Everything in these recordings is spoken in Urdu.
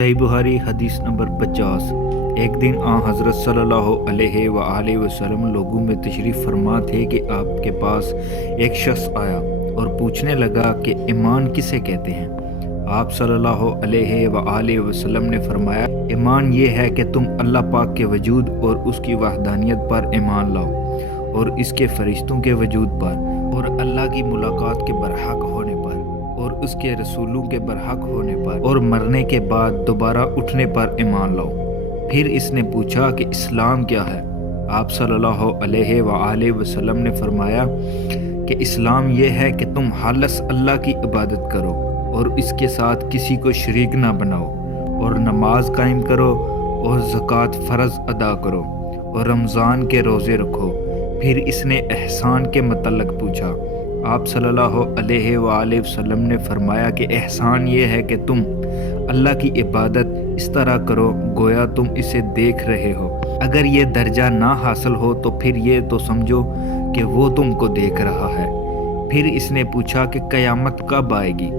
صحیح بخاری حدیث نمبر 50۔ ایک دن حضرت صلی اللہ علیہ وآلہ وسلم لوگوں میں تشریف فرما تھے کہ آپ کے پاس ایک شخص آیا اور پوچھنے لگا کہ ایمان کسے کہتے ہیں؟ آپ صلی اللہ علیہ وآلہ وسلم نے فرمایا، ایمان یہ ہے کہ تم اللہ پاک کے وجود اور اس کی وحدانیت پر ایمان لاؤ، اور اس کے فرشتوں کے وجود پر، اور اللہ کی ملاقات کے برحق ہونے پر، اور اس کے رسولوں کے برحق ہونے پر، اور مرنے کے بعد دوبارہ اٹھنے پر ایمان لاؤ۔ پھر اس نے پوچھا کہ اسلام کیا ہے؟ آپ صلی اللہ علیہ وآلہ وسلم نے فرمایا کہ اسلام یہ ہے کہ تم خالص اللہ کی عبادت کرو اور اس کے ساتھ کسی کو شریک نہ بناؤ، اور نماز قائم کرو، اور زکوٰۃ فرض ادا کرو، اور رمضان کے روزے رکھو۔ پھر اس نے احسان کے متعلق پوچھا۔ آپ صلی اللہ علیہ وآلہ وسلم نے فرمایا کہ احسان یہ ہے کہ تم اللہ کی عبادت اس طرح کرو گویا تم اسے دیکھ رہے ہو۔ اگر یہ درجہ نہ حاصل ہو تو پھر یہ تو سمجھو کہ وہ تم کو دیکھ رہا ہے۔ پھر اس نے پوچھا کہ قیامت کب آئے گی؟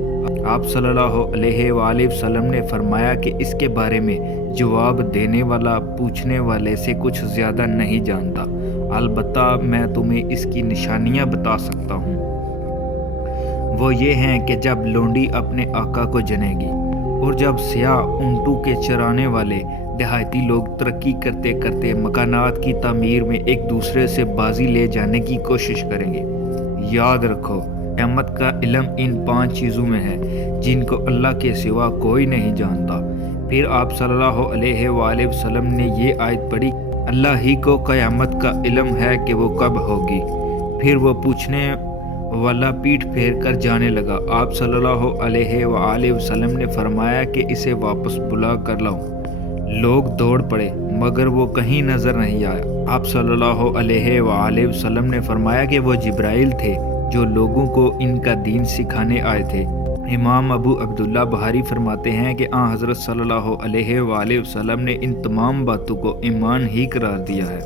آپ صلی اللہ علیہ وآلہ وسلم نے فرمایا کہ اس کے بارے میں جواب دینے والا پوچھنے والے سے کچھ زیادہ نہیں جانتا، البتہ میں تمہیں اس کی نشانیاں بتا سکتا ہوں۔ وہ یہ ہیں کہ جب لونڈی اپنے آقا کو جنے گی، اور جب سیاہ اونٹوں کے چرانے والے دیہاتی لوگ ترقی کرتے کرتے مکانات کی تعمیر میں ایک دوسرے سے بازی لے جانے کی کوشش کریں گے۔ یاد رکھو، قیامت کا علم ان 5 چیزوں میں ہے جن کو اللہ کے سوا کوئی نہیں جانتا۔ پھر آپ صلی اللہ علیہ وآلہ وسلم نے یہ آیت پڑھی، اللہ ہی کو قیامت کا علم ہے کہ وہ کب ہوگی۔ پھر وہ پوچھنے والا پیٹھ پھیر کر جانے لگا۔ آپ صلی اللہ علیہ وآلہ وسلم نے فرمایا کہ اسے واپس بلا کر لاؤ۔ لوگ دوڑ پڑے مگر وہ کہیں نظر نہیں آیا۔ آپ صلی اللہ علیہ وآلہ وسلم نے فرمایا کہ وہ جبرائیل تھے جو لوگوں کو ان کا دین سکھانے آئے تھے۔ امام ابو عبداللہ بخاری فرماتے ہیں کہ حضرت صلی اللہ علیہ وآلہ وسلم نے ان تمام باتوں کو ایمان ہی قرار دیا ہے۔